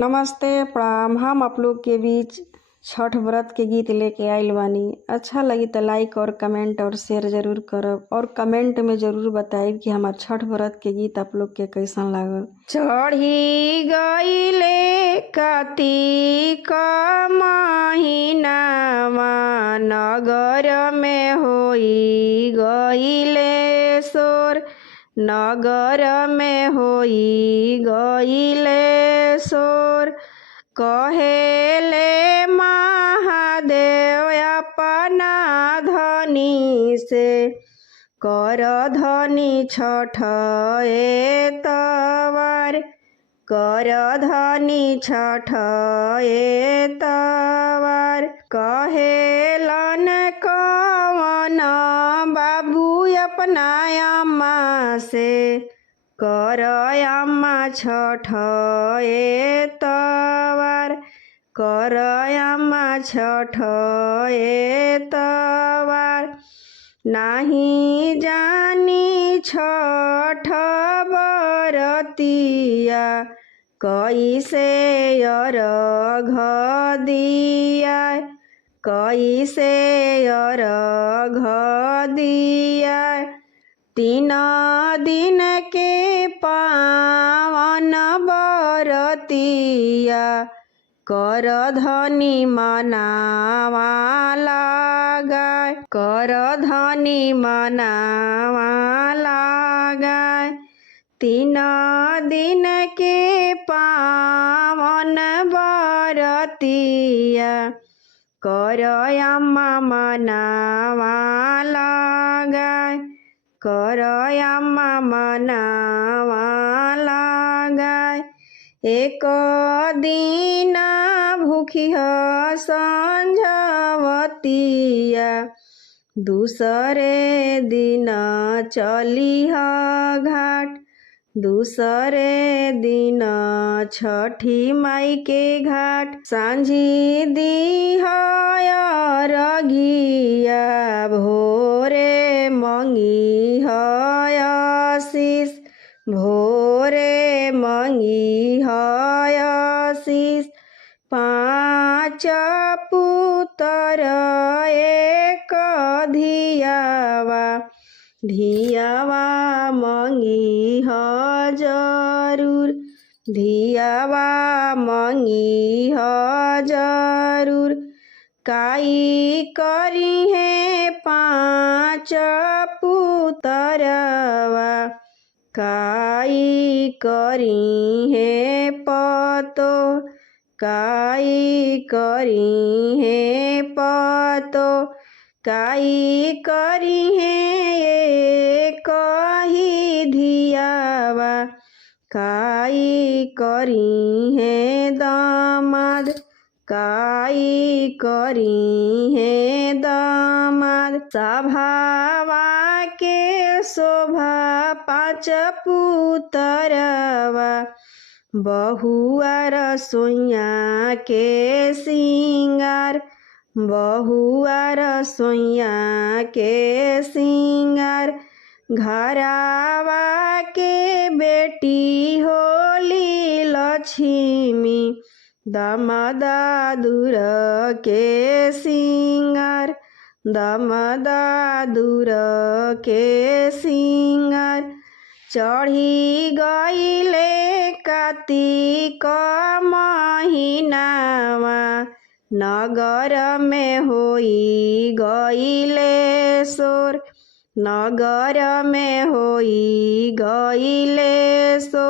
नमस्ते प्रणाम। हम आप लोग के बीच छठ व्रत के गीत लेके आइल बानी। अच्छा लगी तो लाइक और कमेंट और शेयर जरूर करब और कमेंट में जरूर बताइब कि हमार छठ व्रत के गीत आप लोग के कैसन लागल। चढ़ी गईले कार्तिक महीनावा, नगर में होई गईले शोर, नगर में होई गईले शोर। कहेले महादेव अपना धनी से, कर धनी छठ एतवार, कर धनी छठ एतवार। कहेलन कवन बाबू अपना अम्मा से, कर अम्मा छठ एतवार, कर अम्मा छठ एतवार। नाही जानी छठ बरतिया, कैसे अर्घ दिया, कैसे अर्घ दिया। 3 दिन के पावन बरतिया, कर धनी मनावा लगाए, कर धनी मनावा लगाए। 3 दिन के पावन बरतिया, कर अम्मा मनावा लगाए, कर अम्मा मनावा लगाए। 1 दिन भूखिह संझवतिया, दूसरे दिन चलिह घाट, दूसरे दिन छठी माई के घाट। सांझी दिह अरघिया, भोरे मंगिह आशीष, भोरे मंगिह आशीष। 5 पुत्र एक धियावा, धियावा मंगिह जरूर, धियावा मंगिह जरूर। काई करिहे 5 पुतरवा, काई करिहे पतो, काई करिहे पतो। काई करिहे एक ही धियावा, काई करिहे दामाद, काई करिहे दामाद। सभावा के शोभा 5 पुतरवा, बहुआ रसोइया के सिंगार, बहुआ रसोइया के सिंगार। घरावा के बेटी होली लक्ष्मी, दमदादुर के सिंगार, दमदादुर के सिंगार। चढ़ी गईले कार्तिक महीनावा, नगर में होई गईले शोर, नगर में होई गईले शोर।